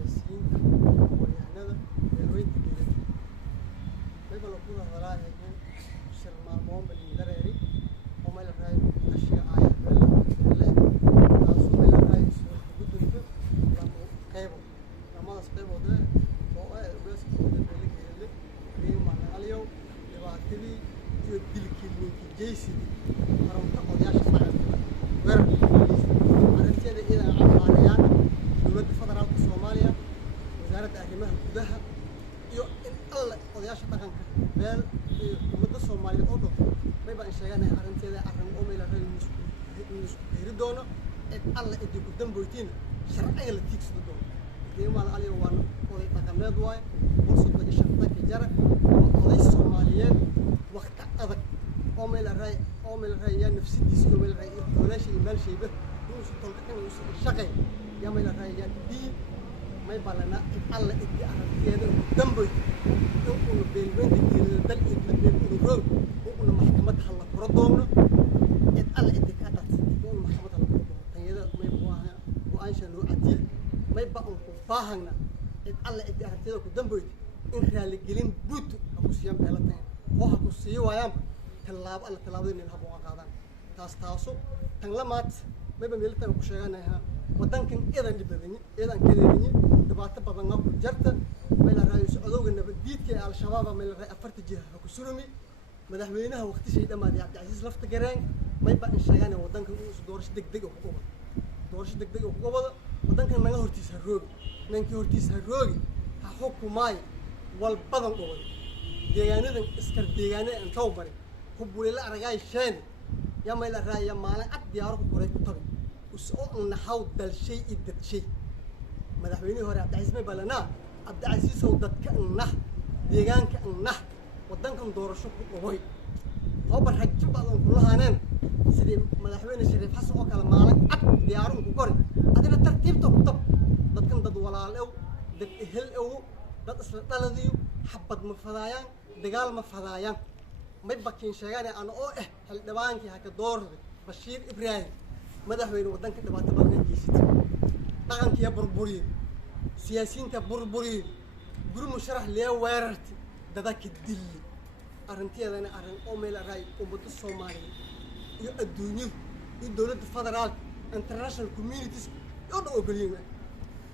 siyaasiyiin aqoon-yahanada beelweynta geelada mayba lakuda hadalaahayn shir maalmoon balin dareeri oo may la raayo tashiga aayah beelle taasoo may la raayo suurta gudunka lama qaybo lamadaas qayboode oo ugaaska guuda beelle geelade qiimaana aliyow dhibaatadii iyo dilkii ninkii jeysidii harunta odayaasha sacadka arrinteeda iyadan caqaarayaan dowladda federaalka Soomaaliya wasaaradda arrimaha gudaha iyo in alla odayaasha dhaqanka beel iyo ummadda Soomaaliyeed oo dhan mayba in sheeganahay arrinteeda arrin oo meel raay isku hiri doono in alla idii ku damboytiin sharciga la tiigsado doono qiimaha aliyo waa oday dhaqameed waay fursad la shaqada ka jara oday Soomaaliyeed waqti adag oo meel raay ya nafsidiisa oo meel raay walaashii meel shayba inuu tolka inuu shaqay ya meel raay ya diin may balana in alla idii arrinteeda damboy inuu beelweynta geelada dal iyo madad inuu roog inuu maxkamad hal furo doono in alla idii ka dhacay inuu maxkamad hal furo doono tanyada may baahan go'aan shanoo cadil may baan ku baahana in alla idii arrinteeda ku damboy in raali gelin buut ku siiyaan beelatan oo ha ku sii waayaan tallaabadii hab uga qaadaan taasoo tan lamaad mayba meeltan ku sheeganahay wadankan idan dibadani idan kaleeyni dhibaato badan ku jirta meel raayo socodowga nabadiidka ee al-shabaab meel raay afarta jiha ku surumi madaxweynaha waqti shay dhamaaday Cabdicasiis lafta gareen mayba in sheeganay wadankan uu doorasho degdeg ah ku qabado wadankan naga hortiisa roog ninkii hortiisa roogi ha xukumaay wal badan oo deegaanadan iskar deegaanada aan soo marin kubuula aragay shan ya meel raay maalin cad diyaar ku koray ku tabi usoo naxaw dal shay idad shay madaxweynaha hore Cabdicasiis may balana Cabdicasiis oo dadka nah deegaanka nah wadankan doorasho ku qabay oo barxaj badan ku lahaaneen sidii madaxweyne Shariif Xasan oo kala maalin cad diyaar ku koray adina tartiibta ku tab dadkan dad walaalow dad ehel oo dad isla dhaladiyo xabad ma fadaayaan dagaal ma fadaayaan may bakin sheeganay aan oo hal dhawaankii haka doorday Bashiir Ibrahim madaxweyne wadanka dhibaato badan geysatay dhaqankii burburiyay siyaasiyiinta burburiyay gurmu sharax lee weerartay dadka dilli arrinteedana arrin oo meel raay ummadda Soomaaliyeed iyo adduunyada iyo dowladda federaalka international communities oo dhan ogoliyeen